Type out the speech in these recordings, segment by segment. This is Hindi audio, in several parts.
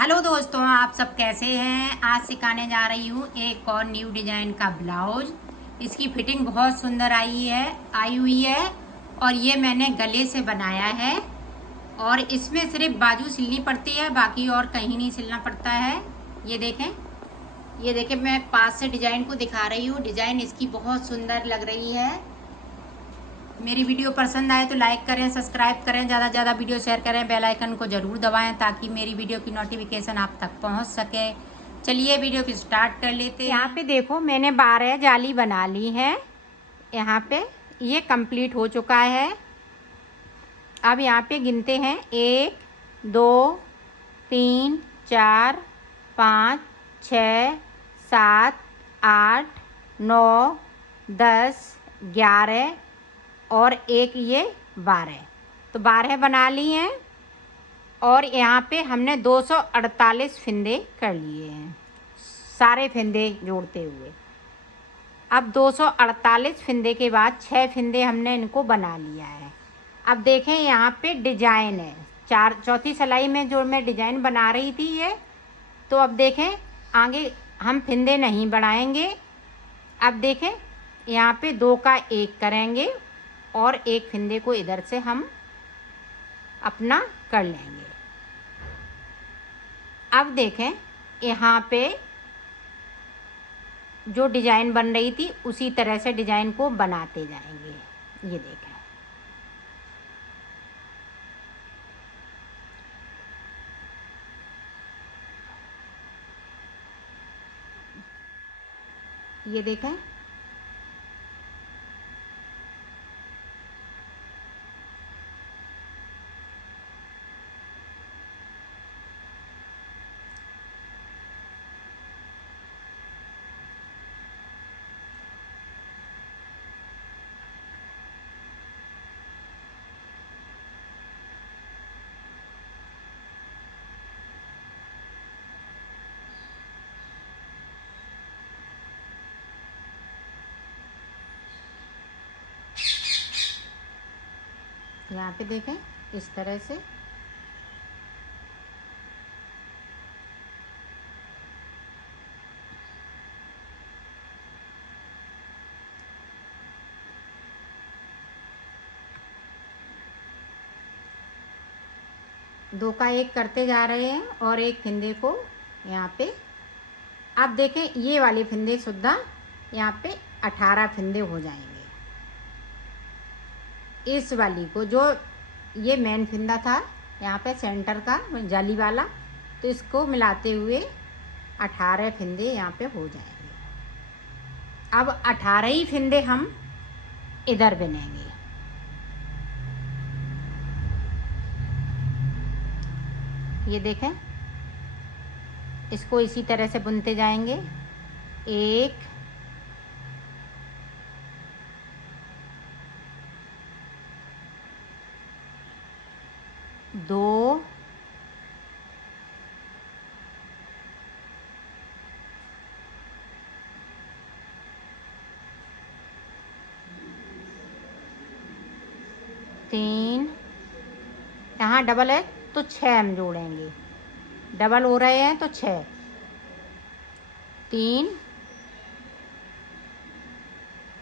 हेलो दोस्तों, आप सब कैसे हैं। आज सिखाने जा रही हूँ एक और न्यू डिजाइन का ब्लाउज। इसकी फिटिंग बहुत सुंदर आई हुई है और ये मैंने गले से बनाया है। और इसमें सिर्फ बाजू सिलनी पड़ती है, बाकी और कहीं नहीं सिलना पड़ता है। ये देखें मैं पास से डिजाइन को दिखा रही हूँ। डिजाइन इसकी बहुत सुंदर लग रही है। मेरी वीडियो पसंद आए तो लाइक करें, सब्सक्राइब करें, ज़्यादा से ज़्यादा वीडियो शेयर करें, बेल आइकन को ज़रूर दबाएं ताकि मेरी वीडियो की नोटिफिकेशन आप तक पहुंच सके। चलिए वीडियो की स्टार्ट कर लेते हैं। यहाँ पे देखो मैंने 12 जाली बना ली है। यहाँ पे ये कंप्लीट हो चुका है। अब यहाँ पे गिनते हैं 1 2 3 4 5 6 7 8 9 10 11 और एक ये 12, तो 12 बना ली हैं। और यहाँ पे हमने 248 फिंदे कर लिए हैं, सारे फिंदे जोड़ते हुए। अब 248 फिंदे के बाद 6 फिंदे हमने इनको बना लिया है। अब देखें यहाँ पे डिजाइन है, चौथी सिलाई में जो मैं डिजाइन बना रही थी ये, तो अब देखें आगे हम फिंदे नहीं बढ़ाएंगे। अब देखें यहाँ पे 2 का 1 करेंगे और एक फिंदे को इधर से हम अपना कर लेंगे। अब देखें यहाँ पे जो डिजाइन बन रही थी उसी तरह से डिजाइन को बनाते जाएंगे। ये देखें, ये देखें यहाँ पे देखें इस तरह से। दो का 1 करते जा रहे हैं और एक फिंदे को यहाँ पे। अब देखें ये वाले फिंदे सुद्धा यहाँ पे 18 फिंदे हो जाएंगे। इस वाली को जो ये मेन फिंदा था यहाँ पे सेंटर का जाली वाला, तो इसको मिलाते हुए 18 फिंदे यहाँ पे हो जाएंगे। अब 18 ही फिंदे हम इधर बुनेंगे। ये देखें इसको इसी तरह से बुनते जाएंगे। 1 2 3, यहाँ डबल है तो 6 हम जोड़ेंगे। डबल हो रहे हैं तो 6, 3,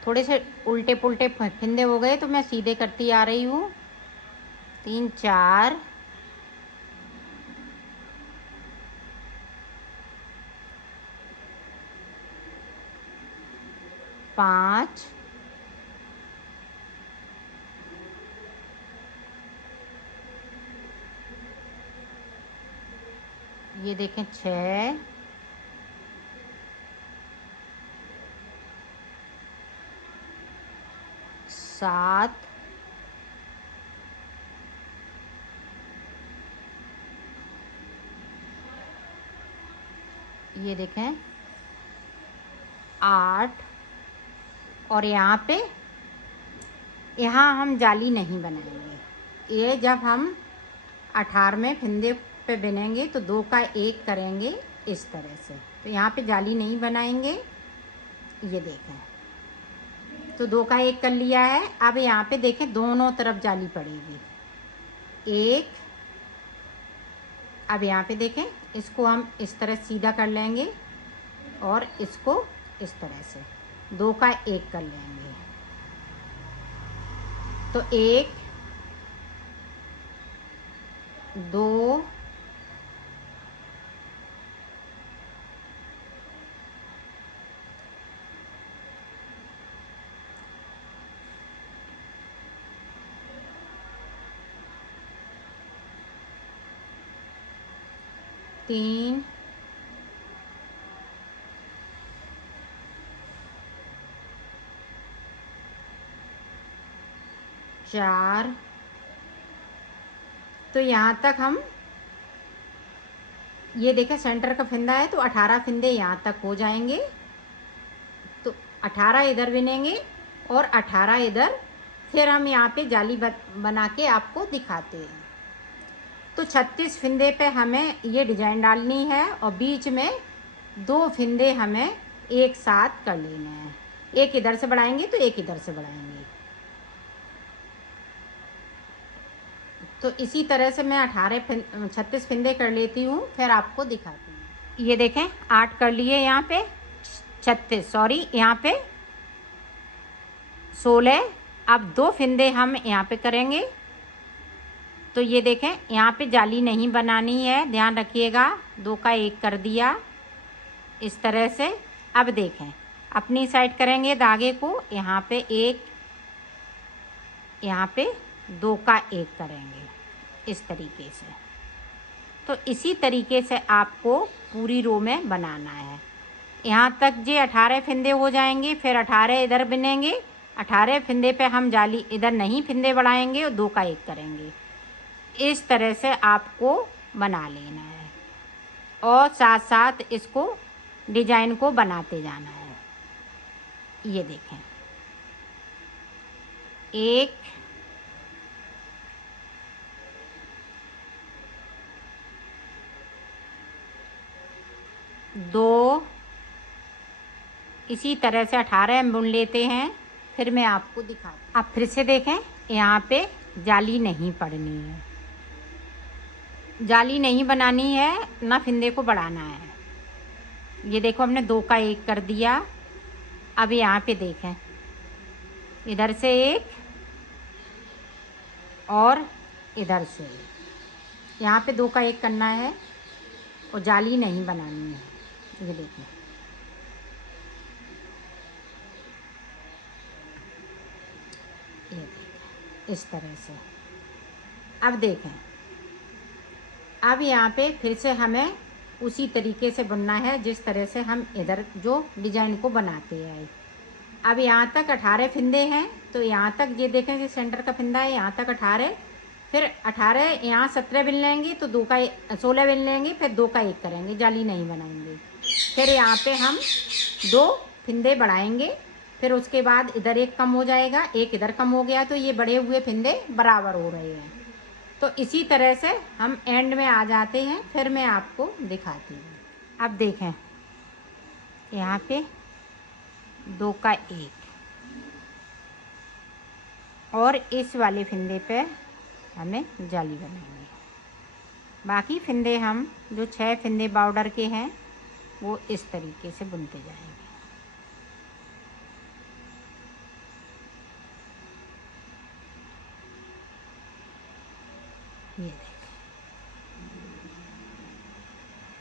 थोड़े से उल्टे पुल्टे फिंदे हो गए तो मैं सीधे करती आ रही हूँ। 3 4 5 ये देखें 6 7 ये देखें 8 और यहाँ हम जाली नहीं बनाएंगे। ये जब हम 18वें फिंदे पे बुनेंगे तो 2 का 1 करेंगे इस तरह से, तो यहाँ पे जाली नहीं बनाएंगे। ये देखें तो 2 का 1 कर लिया है। अब यहाँ पे देखें दोनों तरफ जाली पड़ेगी। 1 अब यहाँ पे देखें, इसको हम इस तरह सीधा कर लेंगे और इसको इस तरह से 2 का 1 कर लेंगे। तो 1 2 3 4। तो यहाँ तक हम ये देखें सेंटर का फंदा है तो 18 फंदे यहाँ तक हो जाएंगे। तो 18 इधर बिनेंगे और 18 इधर। फिर हम यहाँ पे जाली बना के आपको दिखाते हैं। तो 36 फंदे पे हमें ये डिजाइन डालनी है और बीच में 2 फंदे हमें एक साथ कर लेने हैं। एक इधर से बढ़ाएंगे तो एक इधर से बढ़ाएंगे। तो इसी तरह से मैं 36 फंदे कर लेती हूँ, फिर आपको दिखाती हूँ। ये देखें 8 कर लिए, यहाँ पे 36, सॉरी यहाँ पे 16। अब 2 फंदे हम यहाँ पे करेंगे। तो ये देखें यहाँ पे जाली नहीं बनानी है, ध्यान रखिएगा। 2 का 1 कर दिया इस तरह से। अब देखें अपनी साइड करेंगे धागे को, यहाँ पे 1, यहाँ पे 2 का 1 करेंगे इस तरीके से। तो इसी तरीके से आपको पूरी रो में बनाना है। यहाँ तक जे 18 फंदे हो जाएंगे, फिर 18 इधर बिनेंगे। 18 फंदे पे हम जाली इधर नहीं फंदे बढ़ाएंगे और 2 का 1 करेंगे। इस तरह से आपको बना लेना है और साथ साथ इसको डिजाइन को बनाते जाना है। ये देखें 1 2, इसी तरह से 18 हम बुन लेते हैं। फिर मैं आपको दिखाती हूँ। अब फिर से देखें, यहाँ पे जाली नहीं पड़नी है, जाली नहीं बनानी है, ना फंदे को बढ़ाना है। ये देखो हमने 2 का 1 कर दिया। अब यहाँ पे देखें इधर से 1 और इधर से 1। यहाँ पे 2 का 1 करना है और जाली नहीं बनानी है। ये देखिए ये देखें इस तरह से। अब देखें, अब यहाँ पे फिर से हमें उसी तरीके से बुनना है जिस तरह से हम इधर जो डिजाइन को बनाते आए। अब यहाँ तक 18 फंदे हैं, तो यहाँ तक ये देखें कि सेंटर का फंदा है, यहाँ तक 18। फिर 18 यहाँ 17 बिन लेंगे तो 2 का 16 बिन लेंगे, फिर 2 का 1 करेंगे, जाली नहीं बनाएंगे। फिर यहाँ पे हम 2 फंदे बढ़ाएंगे। फिर उसके बाद इधर 1 कम हो जाएगा, 1 इधर कम हो गया, तो ये बढ़े हुए फंदे बराबर हो रहे हैं। तो इसी तरह से हम एंड में आ जाते हैं। फिर मैं आपको दिखाती हूँ। अब देखें यहाँ पे 2 का 1 और इस वाले फंदे पे हमें जाली बनाएंगे। बाकी फंदे हम जो 6 फंदे बॉर्डर के हैं वो इस तरीके से बुनते जाएंगे। ये देखें।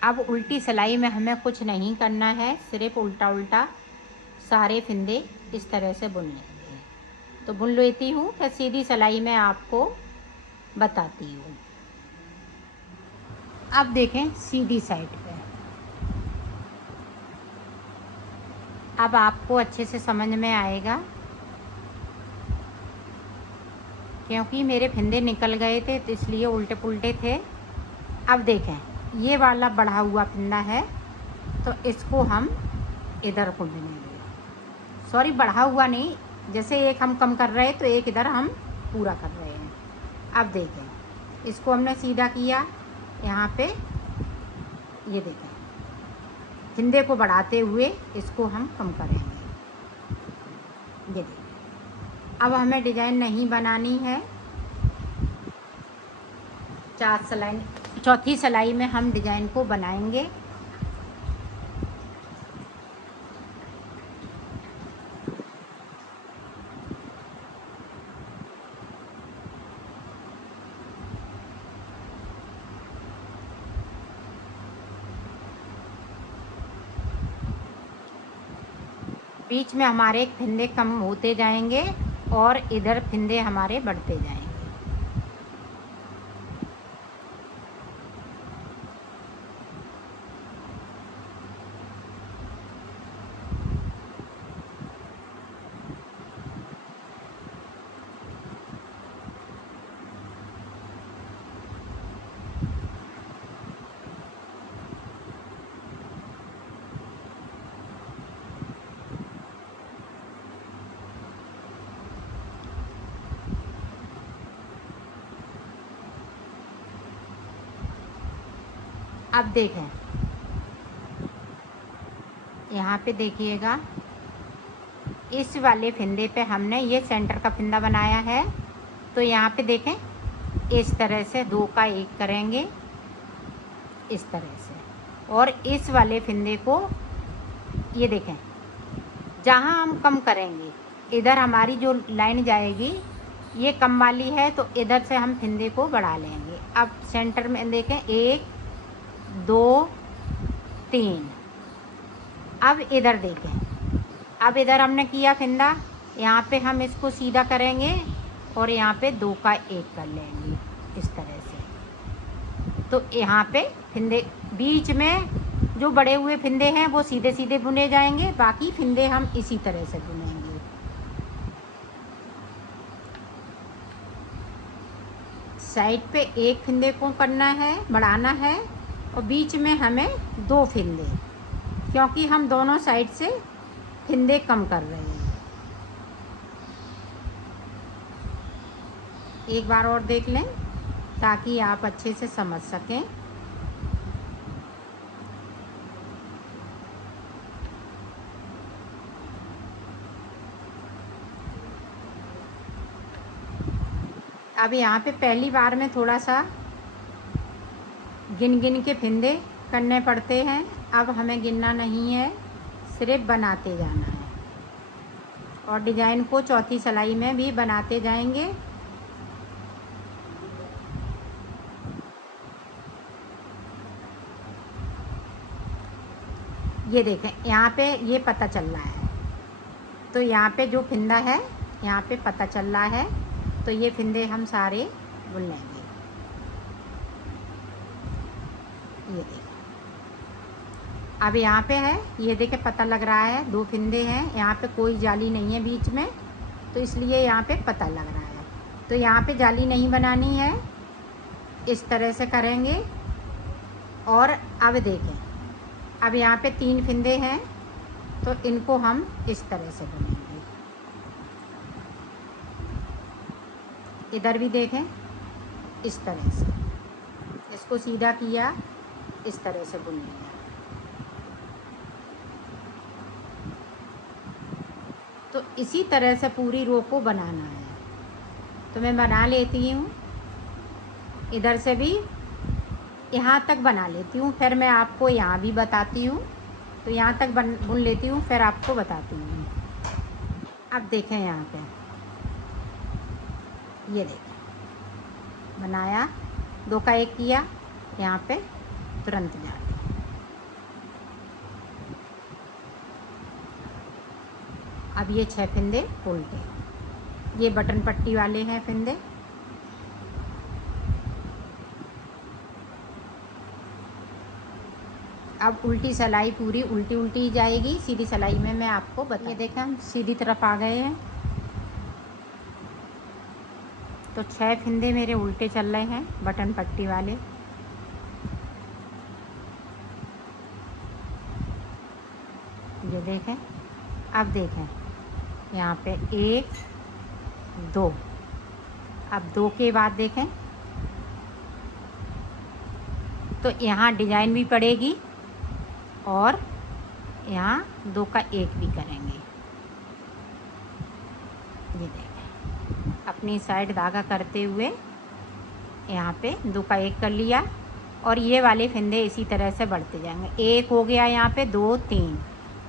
अब उल्टी सिलाई में हमें कुछ नहीं करना है, सिर्फ उल्टा उल्टा सारे फंदे इस तरह से बुन लेंगे। तो बुन लेती हूँ, फिर सीधी सिलाई में आपको बताती हूँ। अब देखें सीधी साइड पे। अब आपको अच्छे से समझ में आएगा, क्योंकि मेरे फंदे निकल गए थे तो इसलिए उल्टे पुल्टे थे। अब देखें ये वाला बढ़ा हुआ फंदा है, तो इसको हम इधर को बुनेंगे। सॉरी, बढ़ा हुआ नहीं, जैसे एक हम कम कर रहे हैं तो एक इधर हम पूरा कर रहे हैं। अब देखें इसको हमने सीधा किया, यहाँ पे ये देखें फंदे को बढ़ाते हुए इसको हम कम करेंगे। ये देखें अब हमें डिजाइन नहीं बनानी है। 4 सिलाई चौथी सिलाई में हम डिजाइन को बनाएंगे। बीच में हमारे फंदे कम होते जाएंगे और इधर फंदे हमारे बढ़ते जाएंगे। अब देखें, यहाँ पे देखिएगा, इस वाले फंदे पे हमने ये सेंटर का फंदा बनाया है। तो यहाँ पे देखें, इस तरह से 2 का 1 करेंगे, इस तरह से। और इस वाले फंदे को ये देखें, जहाँ हम कम करेंगे, इधर हमारी जो लाइन जाएगी ये कम वाली है, तो इधर से हम फंदे को बढ़ा लेंगे। अब सेंटर में देखें, 1 2 3। अब इधर देखें, अब इधर हमने किया फंदा, यहाँ पे हम इसको सीधा करेंगे और यहाँ पे 2 का 1 कर लेंगे, इस तरह से। तो यहाँ पे फंदे बीच में जो बड़े हुए फंदे हैं वो सीधे सीधे बुने जाएंगे, बाकी फंदे हम इसी तरह से बुनेंगे। साइड पे 1 फंदे को करना है, बढ़ाना है, और बीच में हमें 2 फंदे, क्योंकि हम दोनों साइड से फंदे कम कर रहे हैं। एक बार और देख लें ताकि आप अच्छे से समझ सकें। अब यहाँ पे पहली बार में थोड़ा सा गिन गिन के फंदे करने पड़ते हैं। अब हमें गिनना नहीं है, सिर्फ बनाते जाना है, और डिजाइन को चौथी सिलाई में भी बनाते जाएंगे। ये देखें, यहाँ पे ये पता चल रहा है, तो यहाँ पे जो फंदा है यहाँ पे पता चल रहा है, तो ये फंदे हम सारे बुन लेंगे। ये देखें, अब यहाँ पे है, ये देखें पता लग रहा है 2 फंदे हैं, यहाँ पे कोई जाली नहीं है बीच में, तो इसलिए यहाँ पे पता लग रहा है। तो यहाँ पे जाली नहीं बनानी है, इस तरह से करेंगे। और अब देखें, अब यहाँ पे 3 फंदे हैं, तो इनको हम इस तरह से बुनेंगे। इधर भी देखें, इस तरह से इसको सीधा किया, इस तरह से बुनेंगे। तो इसी तरह से पूरी रो को बनाना है। तो मैं बना लेती हूँ, इधर से भी यहाँ तक बना लेती हूँ, फिर मैं आपको यहाँ भी बताती हूँ। तो यहाँ तक बुन लेती हूँ, फिर आपको बताती हूँ। अब देखें, यहाँ पे ये देखें, बनाया, 2 का 1 किया, यहाँ पे तुरंत जाके अब ये 6 फंदे उल्टे, ये बटन पट्टी वाले हैं फंदे। अब उल्टी सिलाई पूरी उल्टी उल्टी ही जाएगी, सीधी सिलाई में मैं आपको बता। ये देखें, हम सीधी तरफ आ गए हैं, तो 6 फंदे मेरे उल्टे चल रहे हैं, बटन पट्टी वाले। ये देखें, अब देखें, यहाँ पे 1 2, अब 2 के बाद देखें, तो यहाँ डिजाइन भी पड़ेगी और यहाँ 2 का 1 भी करेंगे। ये देखें, अपनी साइड धागा करते हुए यहाँ पे 2 का 1 कर लिया, और ये वाले फंदे इसी तरह से बढ़ते जाएंगे। एक हो गया यहाँ पे, 2 3,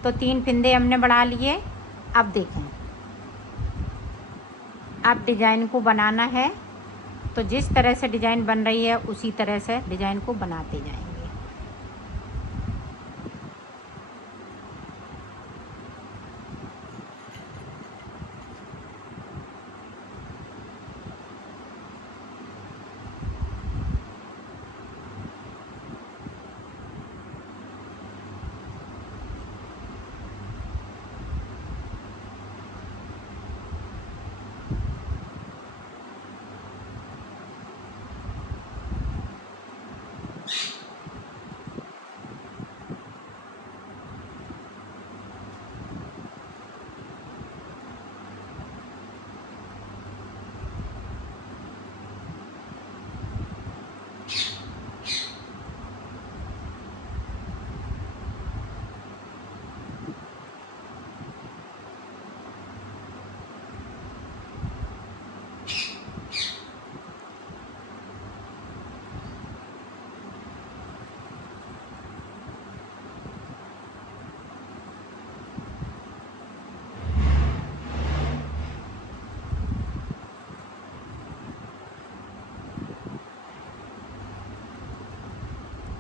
तो 3 फंदे हमने बढ़ा लिए। अब देखें, अब डिज़ाइन को बनाना है, तो जिस तरह से डिज़ाइन बन रही है उसी तरह से डिज़ाइन को बनाते जाएंगे।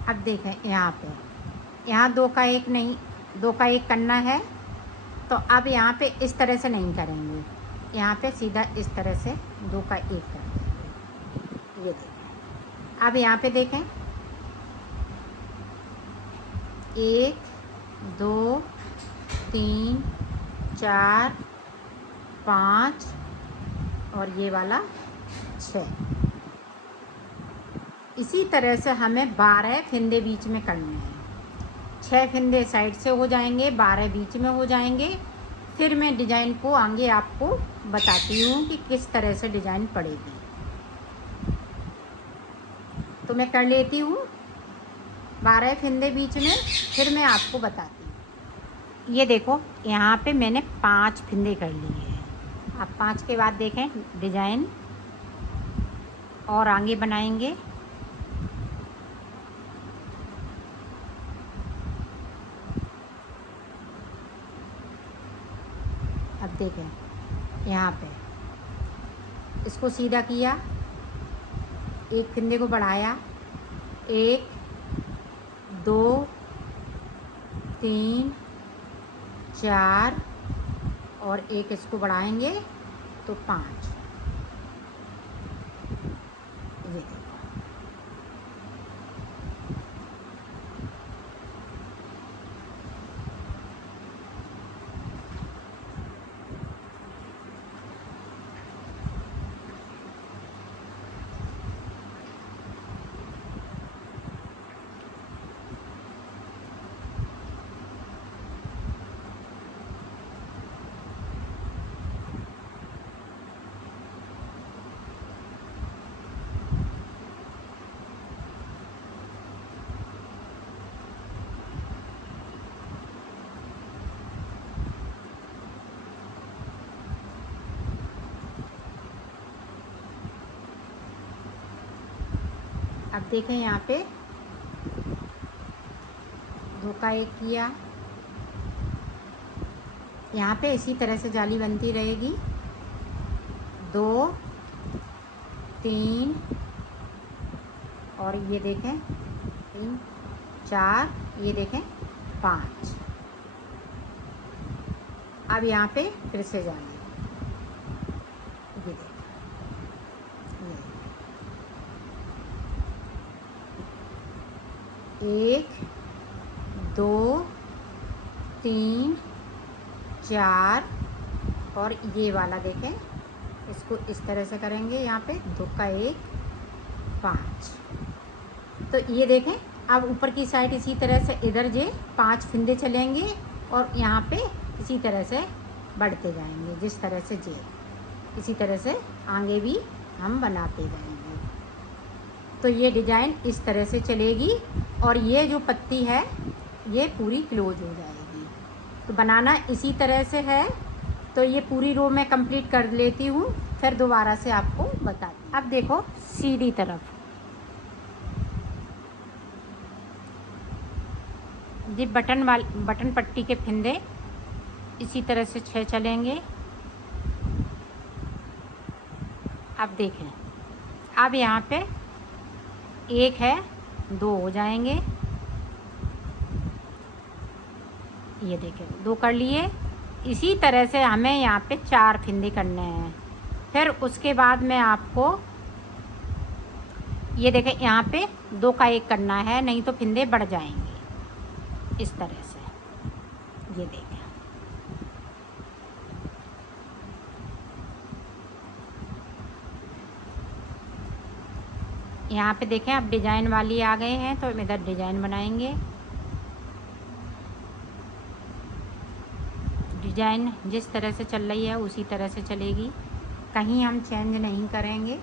अब देखें यहाँ पे, यहाँ 2 का 1 नहीं, 2 का 1 करना है, तो अब यहाँ पे इस तरह से नहीं करेंगे, यहाँ पे सीधा इस तरह से 2 का 1 कर देंगे। ये देखें, अब यहाँ पे देखें, 1 2 3 4 5 और ये वाला 6। इसी तरह से हमें 12 फंदे बीच में करने हैं। 6 फंदे साइड से हो जाएंगे, 12 बीच में हो जाएंगे। फिर मैं डिज़ाइन को आगे आपको बताती हूँ कि किस तरह से डिज़ाइन पड़ेगी। तो मैं कर लेती हूँ 12 फंदे बीच में, फिर मैं आपको बताती हूँ। ये देखो, यहाँ पे मैंने 5 फंदे कर लिए हैं। अब 5 के बाद देखें डिज़ाइन और आगे बनाएंगे। अब देखें, यहाँ पे इसको सीधा किया, एक फंदे को बढ़ाया, 1 2 3 4 और एक इसको बढ़ाएंगे तो 5। ये देखो, अब देखें यहाँ पे 2 का 1 किया, यहाँ पे इसी तरह से जाली बनती रहेगी। 2 3 और ये देखें 3 4, ये देखें 5। अब यहाँ पे फिर से जाली, ये देखें, 1 2 3 4 और ये वाला देखें, इसको इस तरह से करेंगे। यहाँ पे 2 का 1 5। तो ये देखें, अब ऊपर की साइड इसी तरह से इधर जे 5 फंदे चलेंगे और यहाँ पे इसी तरह से बढ़ते जाएंगे। जिस तरह से जे, इसी तरह से आगे भी हम बनाते जाएंगे। तो ये डिज़ाइन इस तरह से चलेगी और ये जो पत्ती है ये पूरी क्लोज हो जाएगी। तो बनाना इसी तरह से है। तो ये पूरी रो मैं कंप्लीट कर लेती हूँ, फिर दोबारा से आपको बताती हूँ। अब देखो सीधी तरफ, ये बटन पट्टी के फिंदे इसी तरह से 6 चलेंगे। अब देखें, अब यहाँ पे 1 है, 2 हो जाएंगे। ये देखें 2 कर लिए। इसी तरह से हमें यहाँ पे 4 फिंदे करने हैं। फिर उसके बाद में आपको ये देखें यहाँ पे 2 का 1 करना है, नहीं तो फिंदे बढ़ जाएंगे इस तरह से। ये देखें, यहाँ पे देखें अब डिजाइन वाली आ गए हैं, तो हम इधर डिजाइन बनाएंगे। डिजाइन जिस तरह से चल रही है उसी तरह से चलेगी, कहीं हम चेंज नहीं करेंगे।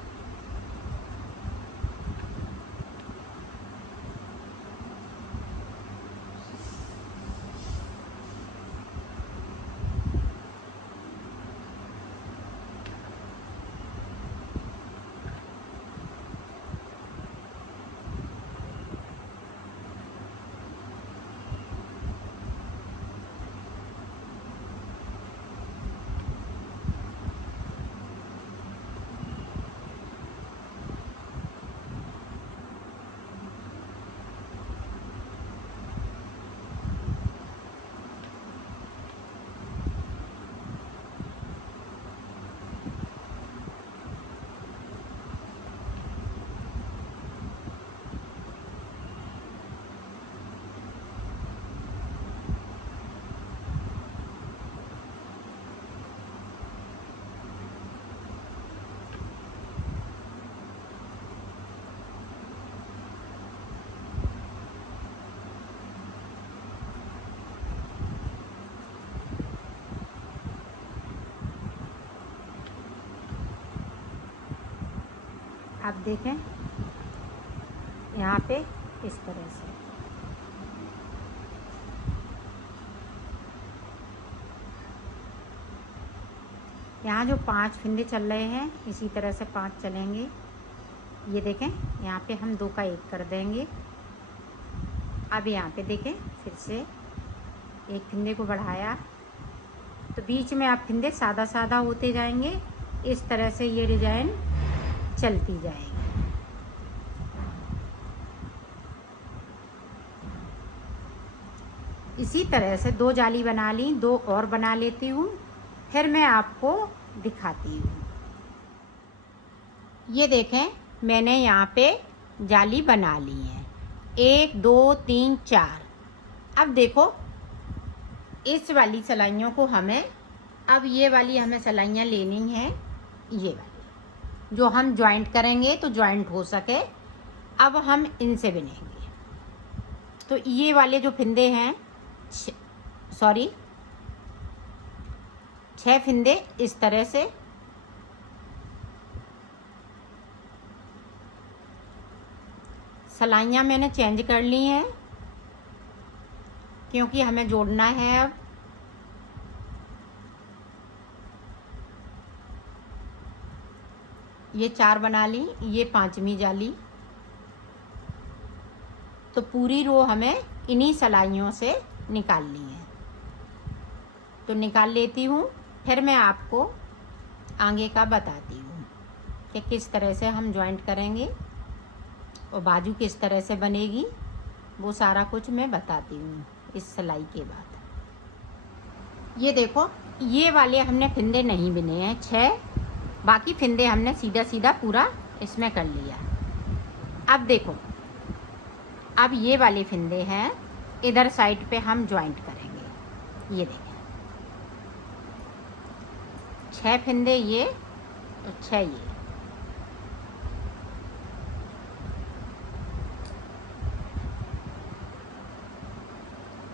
आप देखें यहाँ पे इस तरह से। यहाँ जो 5 फिंदे चल रहे हैं इसी तरह से 5 चलेंगे। ये देखें यहाँ पे हम 2 का 1 कर देंगे। अब यहाँ पे देखें फिर से एक फिंदे को बढ़ाया, तो बीच में आप फिंदे सादा सादा होते जाएंगे। इस तरह से ये डिजाइन चलती जाएगी। इसी तरह से 2 जाली बना ली, 2 और बना लेती हूँ, फिर मैं आपको दिखाती हूँ। ये देखें मैंने यहाँ पे जाली बना ली है, 1 2 3 4। अब देखो इस वाली सिलाइयों को हमें, अब ये वाली हमें सिलाइयाँ लेनी है, ये वाली जो हम जॉइंट करेंगे तो जॉइंट हो सके। अब हम इनसे बनेंगे। तो ये वाले जो फिंदे हैं, सॉरी 6 फिंदे इस तरह से, सिलाइयाँ मैंने चेंज कर ली हैं क्योंकि हमें जोड़ना है। अब ये 4 बना ली, ये 5वीं जाली, तो पूरी रो हमें इन्हीं सिलाइयों से निकालनी है। तो निकाल लेती हूँ, फिर मैं आपको आगे का बताती हूँ कि किस तरह से हम जॉइंट करेंगे और बाजू किस तरह से बनेगी, वो सारा कुछ मैं बताती हूँ इस सिलाई के बाद। ये देखो ये वाले हमने फिंदे नहीं बिने हैं 6, बाकी फिंदे हमने सीधा सीधा पूरा इसमें कर लिया। अब देखो अब ये वाले फिंदे हैं, इधर साइड पे हम जॉइंट करेंगे। ये देखें 6 फिंदे ये और 6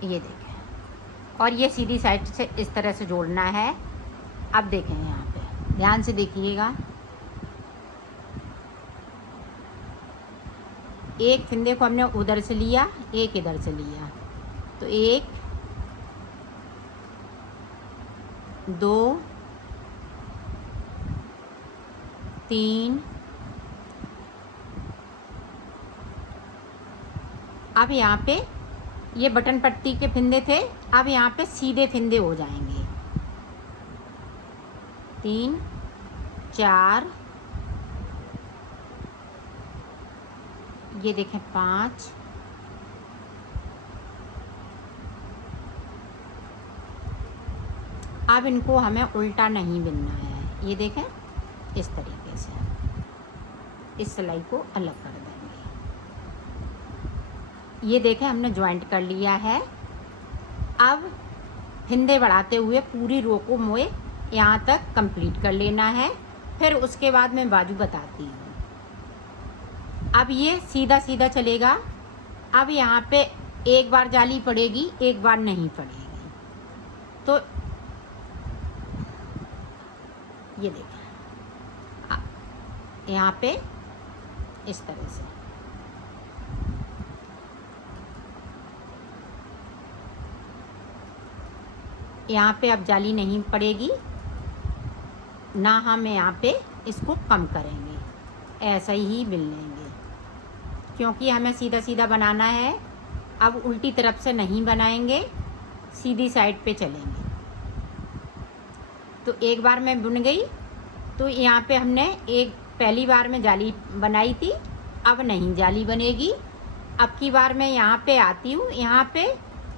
ये देखें, और ये सीधी साइड से इस तरह से जोड़ना है। अब देखें यहाँ पे ध्यान से देखिएगा, एक फिंदे को हमने उधर से लिया, एक इधर से लिया, तो 1 2 3। अब यहाँ पे ये बटन पट्टी के फिंदे थे, अब यहाँ पे सीधे फिंदे हो जाएंगे। 3 4, ये देखें 5, अब इनको हमें उल्टा नहीं बिनना है। ये देखें इस तरीके से इस सिलाई को अलग कर देंगे। ये देखें हमने ज्वाइंट कर लिया है। अब फिंदे बढ़ाते हुए पूरी रो को मोए यहाँ तक कंप्लीट कर लेना है, फिर उसके बाद मैं बाजू बताती हूँ। अब ये सीधा सीधा चलेगा। अब यहाँ पे एक बार जाली पड़ेगी, एक बार नहीं पड़ेगी। तो ये देखें यहाँ पे इस तरह से यहाँ पे अब जाली नहीं पड़ेगी ना, हम यहाँ पे इसको कम करेंगे, ऐसा ही बिल लेंगे क्योंकि हमें सीधा सीधा बनाना है। अब उल्टी तरफ से नहीं बनाएंगे, सीधी साइड पे चलेंगे। तो एक बार मैं बुन गई तो यहाँ पे हमने एक पहली बार में जाली बनाई थी, अब नहीं जाली बनेगी। अब की बार मैं यहाँ पे आती हूँ, यहाँ पे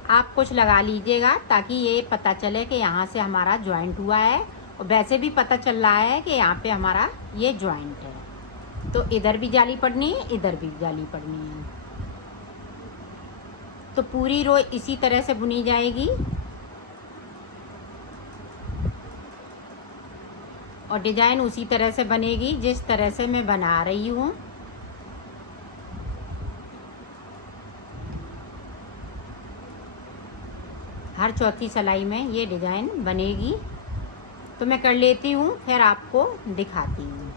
आप कुछ लगा लीजिएगा ताकि ये पता चले कि यहाँ से हमारा जॉइंट हुआ है, और वैसे भी पता चल रहा है कि यहाँ पे हमारा ये जॉइंट है। तो इधर भी जाली पड़नी है, इधर भी जाली पड़नी है। तो पूरी रो इसी तरह से बुनी जाएगी और डिजाइन उसी तरह से बनेगी जिस तरह से मैं बना रही हूँ। हर चौथी सिलाई में ये डिजाइन बनेगी। तो मैं कर लेती हूँ, फिर आपको दिखाती हूँ।